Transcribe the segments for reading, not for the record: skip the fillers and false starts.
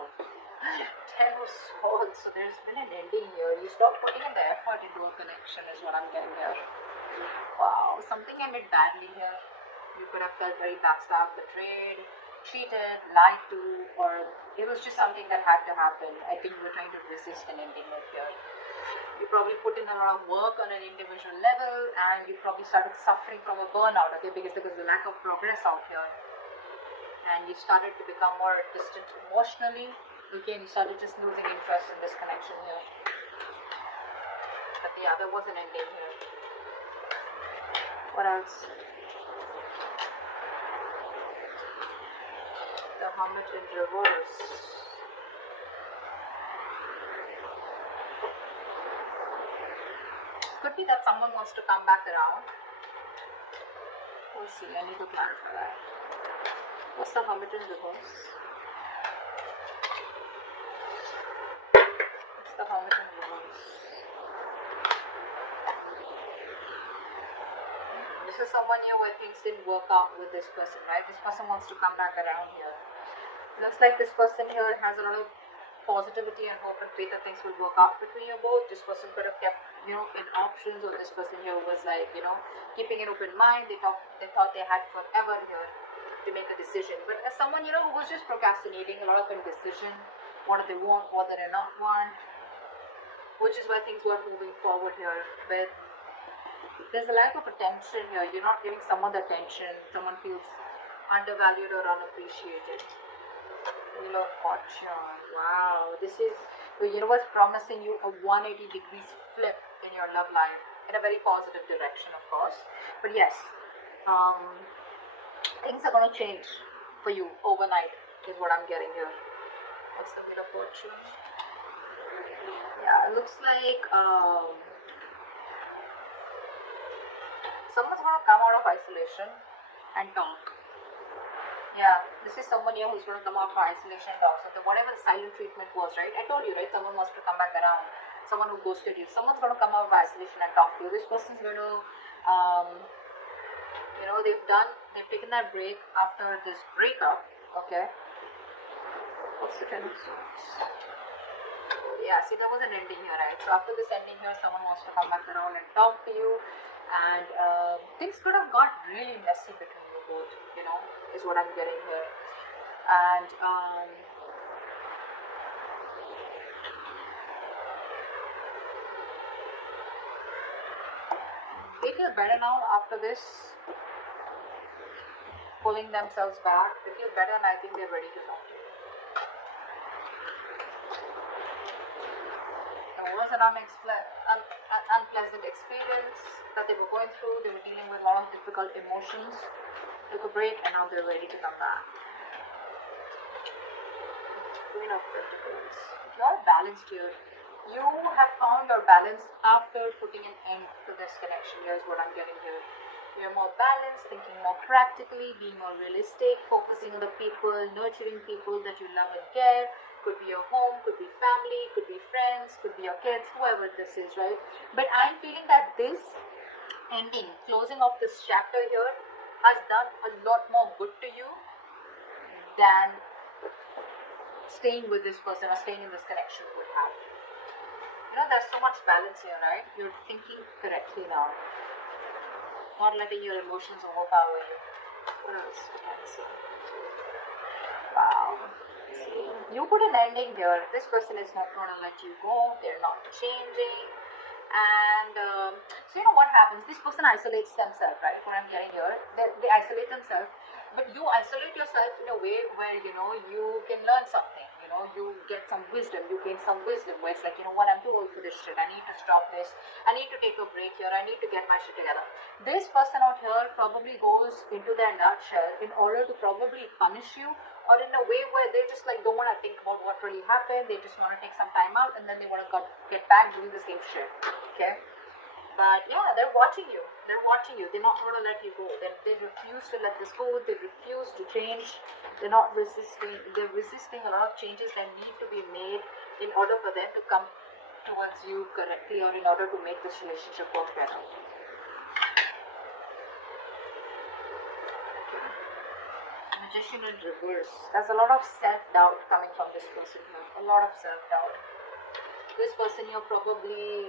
Wow. 10 of Swords. So there's been an ending here. You stopped putting in the effort into a connection is what I'm getting here. Wow. Something ended badly here. You could have felt very backstabbed, betrayed, cheated, lied to, or it was just something that had to happen. I think you were trying to resist an ending right here. You probably put in a lot of work on an individual level, and you probably started suffering from a burnout, okay, because there was a lack of progress out here. And you started to become more distant emotionally, okay, and you started just losing interest in this connection here. But yeah, there was an ending here. What else? The Hermit in reverse. Could be that someone wants to come back around. We'll see. I need to clarify that. What's the Hermit in reverse? What's the Hermit in reverse? This is someone here where things didn't work out with this person, right? This person wants to come back around here. Looks like this person here has a lot of positivity and hope and faith that things will work out between you both. This person could have kept, in options, or this person here was like, keeping an open mind. They thought they had forever here to make a decision. But as someone, who was just procrastinating, a lot of indecision, what do they want, what do they not want, which is why things were moving forward here. But there's a lack of attention here. You're not giving someone the attention. Someone feels undervalued or unappreciated. Wheel of Fortune. Wow. This is the universe promising you a 180 degrees flip in your love life. In a very positive direction, of course. But yes, things are going to change for you overnight is what I'm getting here. What's the Wheel of Fortune? Yeah, it looks like someone's going to come out of isolation and talk. Yeah, this is someone here who's going to come out from isolation and talk. So whatever the silent treatment was, right? I told you, right? Someone wants to come back around. Someone who ghosted you. Someone's going to come out of isolation and talk to you. This person's going to, they've taken that break after this breakup. Okay. What's the Ten of Swords? Yeah, see, there was an ending here, right? So after this ending here, someone wants to come back around and talk to you. And things could have got really messy between you both, is what I'm getting here. And they feel better now after this, pulling themselves back. They feel better, and I think they're ready to talk to you. It was an unpleasant experience that they were going through. They were dealing with a lot of difficult emotions. Took a break, and now they're ready to come back. Queen of Pentacles. You are balanced here. You have found your balance after putting an end to this connection. Here's what I'm getting here. You're more balanced, thinking more practically, being more realistic, focusing on the people, nurturing people that you love and care. Could be your home, could be family, could be friends, could be your kids, whoever this is, right? But I'm feeling that this ending, closing off this chapter here, has done a lot more good to you than staying with this person or staying in this connection would have. There's so much balance here, right? You're thinking correctly now. Not letting your emotions overpower you. What else? Wow. See, you put an ending here. This person is not going to let you go. They're not changing. And so what happens? This person isolates themselves, right? What I'm getting here, they isolate themselves. But you isolate yourself in a way where, you can learn something. You get some wisdom. You gain some wisdom where it's like, what, I'm too old for this shit. I need to stop this. I need to take a break here. I need to get my shit together. This person out here probably goes into their nutshell in order to probably punish you, or in a way where they just don't want to think about what really happened. They just want to take some time out, and then they want to get back doing the same shit. Okay? But yeah, they're watching you. They're watching you. They're not going to let you go. They refuse to let this go. They refuse to change. They're not resisting. They're resisting a lot of changes that need to be made in order for them to come towards you correctly, or in order to make this relationship work better. Magician in reverse. There's a lot of self-doubt coming from this person here. A lot of self-doubt. This person here probably,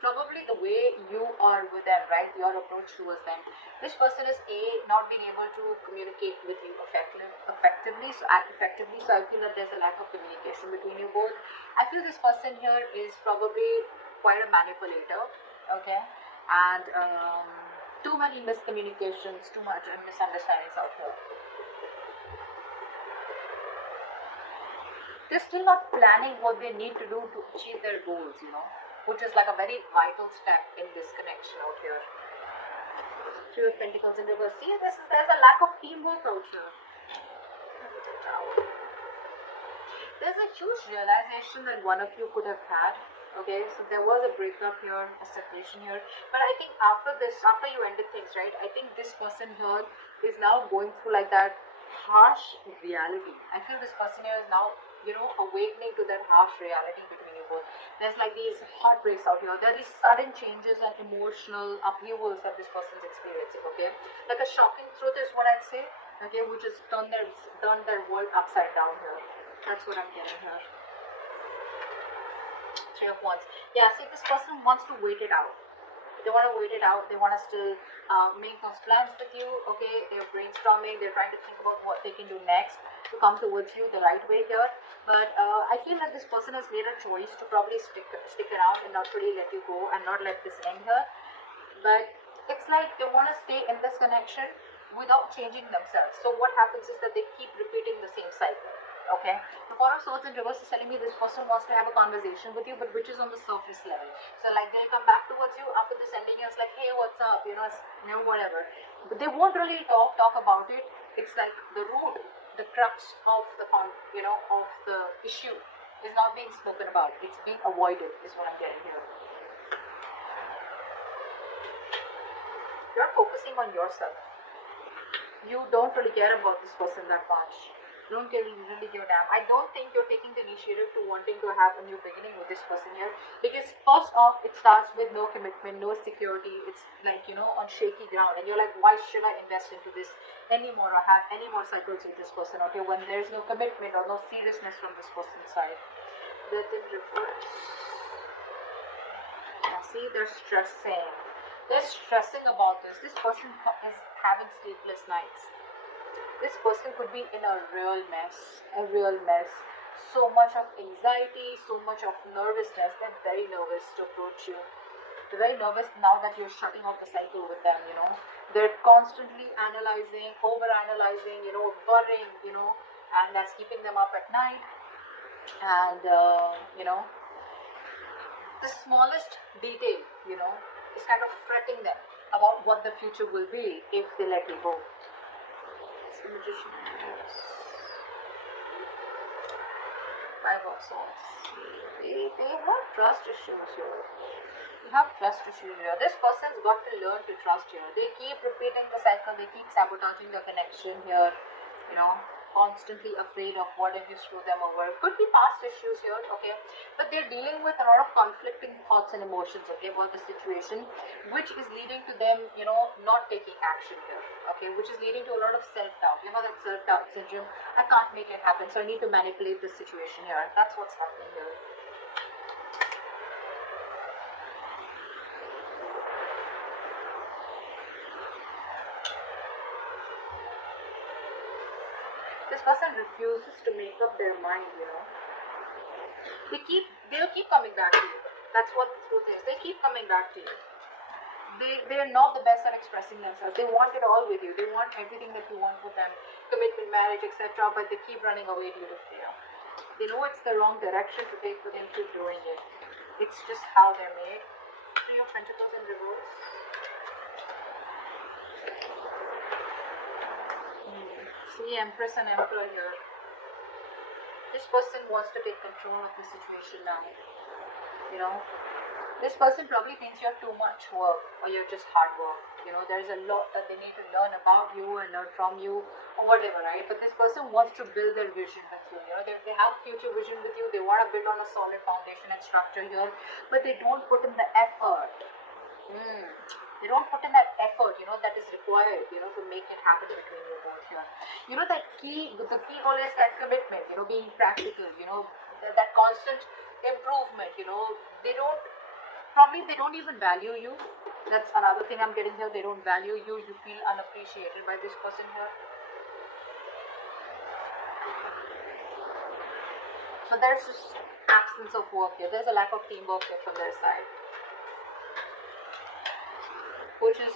probably the way you are with them, right? Your approach towards them. This person is not being able to communicate with you effectively. So I feel that there's a lack of communication between you both. I feel this person here is probably quite a manipulator. Okay, and too many miscommunications, too much misunderstandings out here. They're still not planning what they need to do to achieve their goals, you know, which is like a very vital step in this connection out here. Three of Pentacles in reverse. See, there's a lack of teamwork out here. There's a huge realization that one of you could have had. Okay, so there was a breakup here, a separation here, but I think after you ended things, right, I think this person here is now going through like that harsh reality. I feel this person here is now, you know, awakening to that harsh reality between you both. There's like these heartbreaks out here. There are these sudden changes and emotional upheavals that this person's experiencing. Okay, like a shocking truth is what I'd say. Okay, which has turned their world upside down here. That's what I'm getting here. Three of Wands. Yeah, see, this person wants to wait it out. They want to wait it out. They want to still make those plans with you. Okay, they're brainstorming. They're trying to think about what they can do next to come towards you the right way here. But I feel that this person has made a choice to probably stick around and not really let you go and not let this end here. But it's like they want to stay in this connection without changing themselves. So what happens is that they keep repeating the same cycle. Okay, the Four of Swords in reverse is telling me this person wants to have a conversation with you, but which is on the surface level. So like they'll come back towards you after this ending, it's like, hey, what's up, you know, whatever. But they won't really talk about it. It's like the root, the crux of the of the issue is not being spoken about. It's being avoided is what I'm getting here. You're focusing on yourself. You don't really care about this person that much. Don't really give a damn. I don't think you're taking the initiative to wanting to have a new beginning with this person here, because first off, it starts with no commitment, no security. It's like, you know, on shaky ground, and you're like, why should I invest into this anymore or have any more cycles with this person? Okay, when there's no commitment or no seriousness from this person's side. That in reverse. Now see, they're stressing. They're stressing about this. This person is having sleepless nights. This person could be in a real mess. So much of anxiety, so much of nervousness. They're very nervous to approach you. They're very nervous now that you're shutting off the cycle with them, you know. They're constantly analyzing, over-analyzing, you know, worrying, you know, and that's keeping them up at night. And, you know, the smallest detail, you know, is kind of fretting them about what the future will be if they let you go. The Magician. Five of Swords. They have trust issues here. You have trust issues here. This person's got to learn to trust here. They keep repeating the cycle. They keep sabotaging the connection here. You know, constantly afraid of what if you screw them over. Could be past issues here, okay? But they're dealing with a lot of conflicting thoughts and emotions, okay, about the situation, which is leading to them, you know, not taking action here, okay? Which is leading to a lot of self-doubt. You know, that self-doubt syndrome. I can't make it happen, so I need to manipulate the situation here. That's what's happening here. This person refuses to make up their mind, you know. They'll keep coming back to you. That's what the truth is. They keep coming back to you. They're not the best at expressing themselves. They want it all with you. They want everything that you want with them. Commitment, marriage, etc. But they keep running away due to fear. They know it's the wrong direction to take, but they keep doing it. It's just how they're made. Three of Pentacles in reverse. See, Empress and Emperor here. This person wants to take control of the situation now. You know, this person probably thinks you're too much work or you're just hard work. You know, there's a lot that they need to learn about you and learn from you or whatever, right? But this person wants to build their vision with you. You know, they have future vision with you. They want to build on a solid foundation and structure here, but they don't put in the effort. They don't put in that effort, you know, that is required, you know, to make it happen between you both. here. You know, the key goal is that commitment, you know, being practical, you know, that constant improvement, you know. They don't even value you. That's another thing I'm getting here. They don't value you. You feel unappreciated by this person here. So there's just absence of work here. There's a lack of teamwork here from their side, which is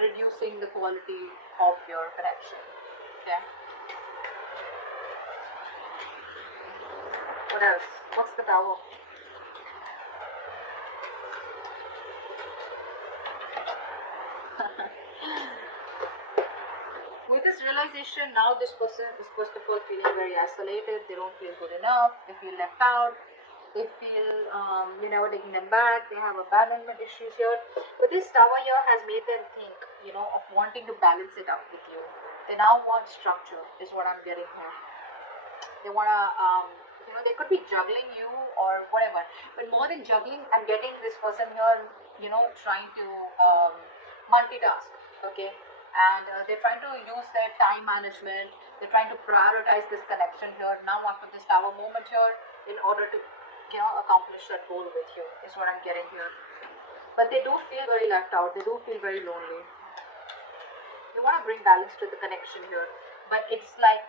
reducing the quality of your connection. Okay. What else? What's the Tower? With this realization, now this person is first of all feeling very isolated. They don't feel good enough. They feel left out. They feel you're never taking them back. They have abandonment issues here. But this Tower here has made them think, you know, of wanting to balance it out with you. They now want structure, is what I'm getting here. They want to, you know, they could be juggling you or whatever. But more than juggling, I'm getting this person here, you know, trying to multitask, okay? And they're trying to use their time management. They're trying to prioritize this connection here now after this Tower moment here in order to, you know, accomplish that goal with you, is what I'm getting here. But they do feel very left out. They do feel very lonely. You want to bring balance to the connection here, but it's like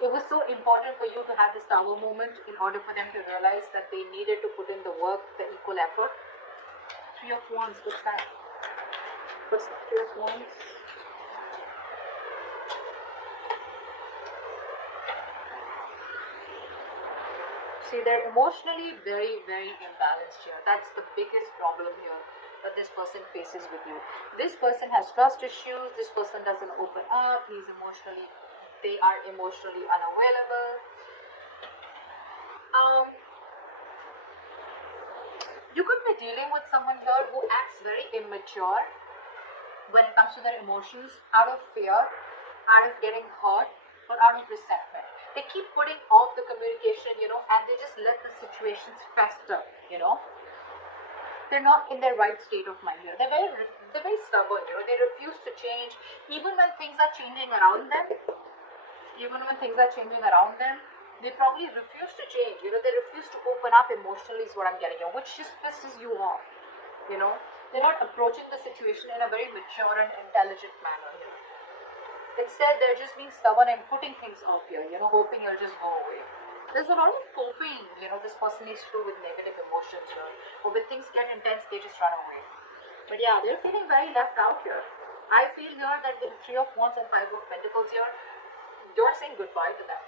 it was so important for you to have this Tower moment in order for them to realize that they needed to put in the work, the equal effort. Three of Wands, what's that? What's the Three of Wands? See, they're emotionally very, very imbalanced here. That's the biggest problem here that this person faces with you. This person has trust issues. This person doesn't open up. They are emotionally unavailable. You could be dealing with someone here who acts very immature when it comes to their emotions, out of fear, out of getting hurt, or out of resentment. They keep putting off the communication, you know, and they just let the situations fester, you know. They're not in their right state of mind here. They're very stubborn, you know. They refuse to change, even when things are changing around them. They probably refuse to change, you know. They refuse to open up emotionally, is what I'm getting here, which just pisses you off, you know. They're not approaching the situation in a very mature and intelligent manner here. Instead, they're just being stubborn and putting things off here, you know, hoping it'll just go away. There's a lot of coping, you know, this person needs to do with negative emotions here. Or when things get intense, they just run away. But yeah, they're feeling very left out here. I feel here that with Three of Wands and Five of Pentacles here, you're saying goodbye to them.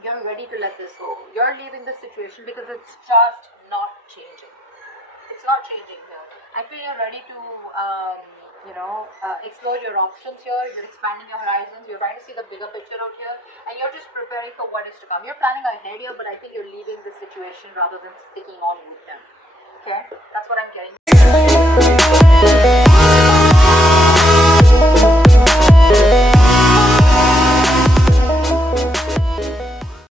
You're ready to let this go. You're leaving the situation because it's just not changing. It's not changing here. I feel you're ready to, explore your options here. You're expanding your horizons. You're trying to see the bigger picture out here. And you're just preparing for what is to come. You're planning ahead here, but I think you're leaving the situation rather than sticking on with them. Okay? That's what I'm getting.